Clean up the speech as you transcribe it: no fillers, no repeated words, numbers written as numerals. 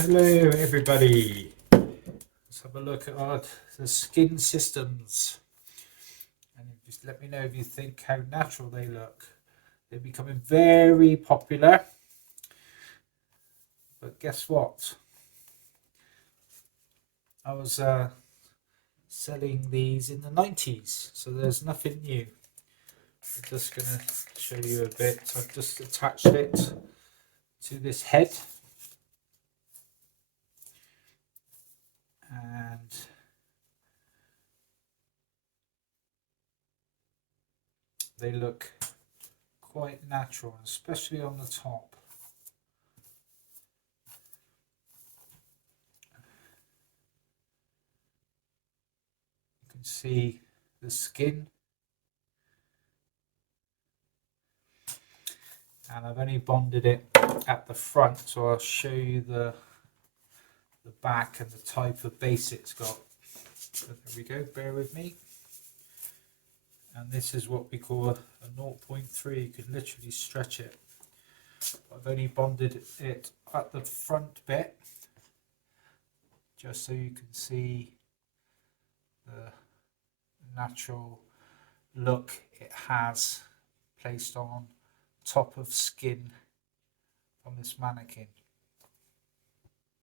Hello everybody, let's have a look at the skin systems and just let me know if you think how natural they look. They're becoming very popular, but guess what? I was selling these in the 90s, so there's nothing new. I'm just going to show you a bit. I've just attached it to this head. And they look quite natural, especially on the top. You can see the skin, and I've only bonded it at the front, so I'll show you the back and the type of base it's got. So there we go, bear with me. And this is what we call a 0.3. You can literally stretch it. I've only bonded it at the front bit just so you can see the natural look it has placed on top of skin from this mannequin.